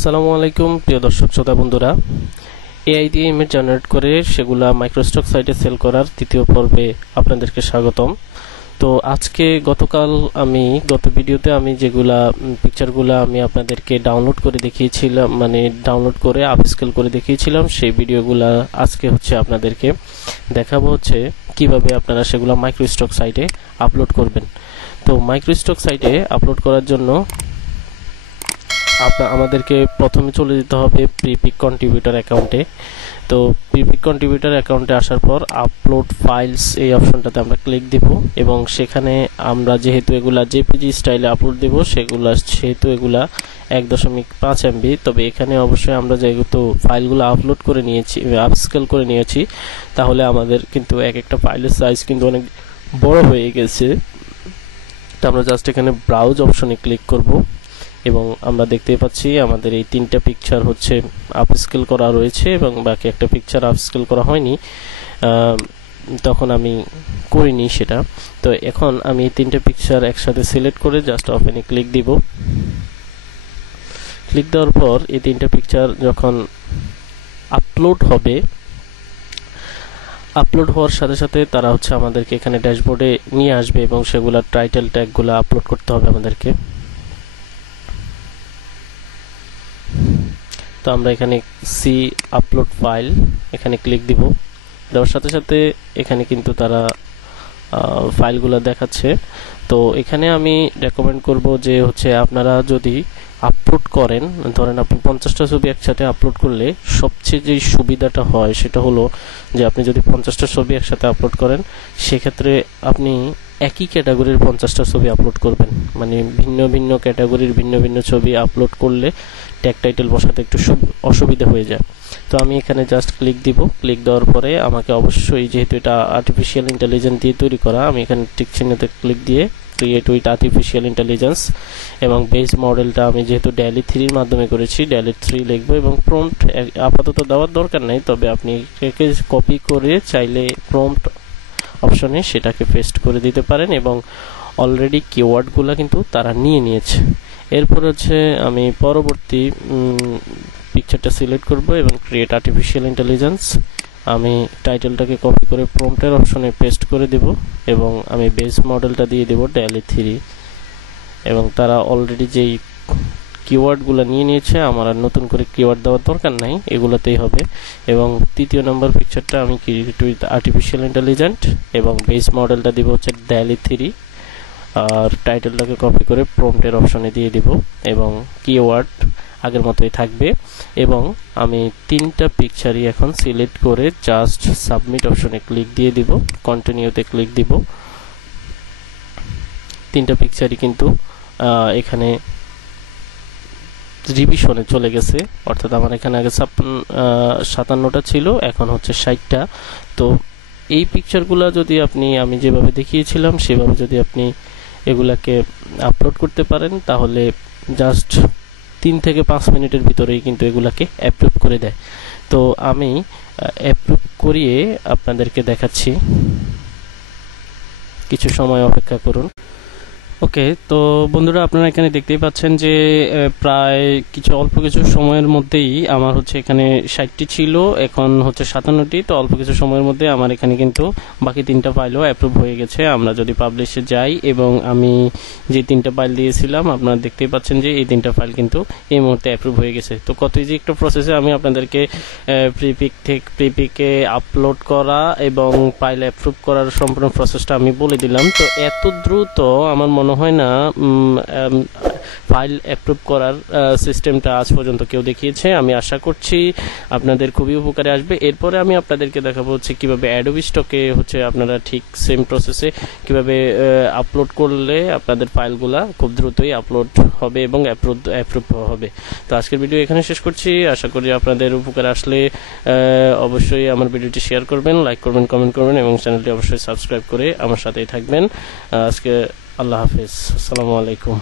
আসসালামু আলাইকুম প্রিয় দর্শক শ্রোতা বন্ধুরা, এআই দিয়ে ইমেজ জেনারেট করে সেগুলা মাইক্রোস্টক সাইটে সেল করার তৃতীয় পর্বে আপনাদেরকে স্বাগতম। তো আজকে গত ভিডিওতে আমি যেগুলা পিকচারগুলা আমি আপনাদেরকে ডাউনলোড করে দেখিয়েছিলাম, ডাউনলোড করে আপস্কেল করে দেখিয়েছিলাম, সেই ভিডিওগুলা আজকে আপনাদেরকে দেখাবো কিভাবে আপনারা সেগুলা মাইক্রোস্টক সাইটে আপলোড করবেন। তো মাইক্রোস্টক সাইটে আপলোড করার জন্য আমাদেরকে প্রথমে চলে যেতে হবে প্রিপিক কন্ট্রিবিউটর অ্যাকাউন্টে। তো প্রিপিক কন্ট্রিবিউটর অ্যাকাউন্টে আসার পর আপলোড ফাইলস এই অপশনটাতে আমরা ক্লিক দিব এবং সেখানে আমরা যেহেতু এগুলা জেপিজি স্টাইলে আপলোড দেব সেহেতু এগুলা 1.5 MB, তবে এখানে অবশ্যই আমরা যেহেতু ফাইলগুলো আপলোড করে নিয়েছি, আপস্কেল করে নিয়েছি, তাহলে আমাদের কিন্তু এক একটা ফাইলের সাইজ কিন্তু অনেক বড় হয়ে গেছে। তো আমরা জাস্ট এখানে ব্রাউজ অপশনে ক্লিক করব এবং আমরা দেখতে পাচ্ছি আমাদের এই তিনটা পিকচার আপস্কেল করা রয়েছে এবং বাকি একটা পিকচার আপস্কেল করা হয়নি, তখন আমি করিনি সেটা। তো এখন আমি এই তিনটা পিকচার একসাথে সিলেক্ট করে জাস্ট ওপেনে ক্লিক দিব। ক্লিক দেওয়ার পর এই তিনটা পিকচার যখন আপলোড হবে, আপলোড হওয়ার সাথে সাথে তারা আমাদেরকে এখানে ড্যাশবোর্ডে নিয়ে আসবে এবং সেগুলা টাইটেল ট্যাগগুলো আপলোড করতে হবে আমাদেরকে। তো আমরা এখানে সি আপলোড ফাইল এখানে ক্লিক দিব। দেওয়ার সাথে সাথে এখানে কিন্তু তারা ফাইলগুলো দেখাচ্ছে। তো এখানে আমি রেকমেন্ড করব যে আপনারা যদি আপলোড করেন, ধরেন আপনি 50টা ছবি একসাথে আপলোড করলে সবচেয়ে যে সুবিধাটা হয় সেটা হলো যে আপনি যদি 50টা ছবি একসাথে আপলোড করেন, সেক্ষেত্রে আপনি একই ক্যাটাগরির 50টা ছবি আপলোড করবেন, ভিন্ন ভিন্ন ক্যাটাগরির ভিন্ন ভিন্ন ছবি আপলোড করলে ট্যাগ টাইটেল বসাতে একটু অসুবিধা হয়ে যায়। তো আমি এখানে জাস্ট ক্লিক দিব। ক্লিক দেওয়ার পরে আমাকে অবশ্যই, যেহেতু এটা আর্টিফিশিয়াল ইন্টেলিজেন্স দিয়ে তৈরি করা, আমি এখানে টিক চিহ্নতে ক্লিক দিয়ে ক্রিয়েট উইথ আর্টিফিশিয়াল ইন্টেলিজেন্স এবং বেস মডেলটা আমি যেহেতু DALL-E 3 এর মাধ্যমে করেছি, DALL-E 3 লিখবো এবং প্রম্পট আপাতত দেওয়ার দরকার নাই, তবে আপনি কপি করে চাইলে প্রম্পট অপশনে সেটাকে পেস্ট করে দিতে পারেন এবং অলরেডি কিওয়ার্ডগুলো কিন্তু তারা নিয়ে নিয়েছে। এরপর আমি পরবর্তী পিকচারটা সিলেক্ট করব এবং ক্রিয়েট আর্টিফিশিয়াল ইন্টেলিজেন্স, আমি টাইটেলটাকে কপি করে প্রম্পটের অপশনে পেস্ট করে দেব এবং আমি বেস মডেলটা দিয়ে দেব DALL-E 3 এবং তারা অলরেডি যেই কিওয়ার্ডগুলো নিয়ে নিয়েছে, আমার আর নতুন করে কিওয়ার্ড দেওয়ার দরকার নাই, এগুলোতেই হবে। এবং তৃতীয় নম্বর পিকচারটা আমি ক্রিয়েট উইথ আর্টিফিশিয়াল ইন্টেলিজেন্স এবং বেস মডেলটা দিব DALL-E 3 আর টাইটেলটাকে কপি করে প্রম্পটের অপশনে দিয়ে দিব এবং কিওয়ার্ড আগের মতোই থাকবে। এবং আমি তিনটা পিকচারই এখন সিলেক্ট করে জাস্ট সাবমিট অপশনে ক্লিক দিয়ে দিব, কন্টিনিউতে ক্লিক দিব। তিনটা পিকচারই কিন্তু এখানে রিভিশনে চলে গেছে, অর্থাৎ আমার এখানে আগে 57টা ছিল, এখন 60টা। তো এই পিকচারগুলো যদি আমি যেভাবে দেখিয়েছিলাম সেভাবে যদি আপনি এগুলাকে আপলোড করতে পারেন, তাহলে জাস্ট 3 থেকে 5 মিনিটের ভিতরেই কিন্তু এগুলাকে অ্যাপ্রুভ করে দেয়। তো আমি অ্যাপ্রুভ করিয়ে আপনাদেরকে দেখাচ্ছি, কিছু সময় অপেক্ষা করুন। ওকে, তো বন্ধুরা আপনারা এখানে দেখতেই পাচ্ছেন যে প্রায় অল্প কিছু সময়ের মধ্যেই আমার এখানে 60টি ছিল, এখন 57টি। তো অল্প কিছু সময়ের মধ্যে আমার এখানে কিন্তু বাকি 3টা ফাইলও অ্যাপ্রুভ হয়ে গেছে। আমরা যদি পাবলিশে যাই এবং আমি যে 3টা ফাইল দিয়েছিলাম, আপনারা দেখতেই পাচ্ছেন যে এই 3টা ফাইল কিন্তু এই মুহূর্তে অ্যাপ্রুভ হয়ে গেছে। তো কত ইজি একটা প্রসেসে আমি আপনাদেরকে প্রিপিকে আপলোড করা এবং ফাইল অ্যাপ্রুভ করার সম্পূর্ণ প্রসেসটা আমি বলে দিলাম। তো এত দ্রুত আমার মনে হয় না ফাইল অ্যাপ্রুভ করার সিস্টেমটা আজ পর্যন্ত কেউ দেখিয়েছে। আমি আশা করছি আপনাদের খুবই উপকারে আসবে। এরপরে আমি আপনাদেরকে দেখাবো কিভাবে অ্যাডোবি স্টকে আপনারা ঠিক সেম প্রসেসে কিভাবে আপলোড করলে আপনাদের ফাইলগুলা খুব দ্রুতই আপলোড হবে এবং অ্যাপ্রুভ হবে। তো আজকের ভিডিও এখানে শেষ করছি। আশা করি আপনাদের উপকারে আসলে অবশ্যই আমার ভিডিওটি শেয়ার করবেন, লাইক করবেন, কমেন্ট করবেন এবং চ্যানেলটি অবশ্যই সাবস্ক্রাইব করে আমার সাথেই থাকবেন। আজকে আল্লাহ হাফেজ, আসসালামু আলাইকুম।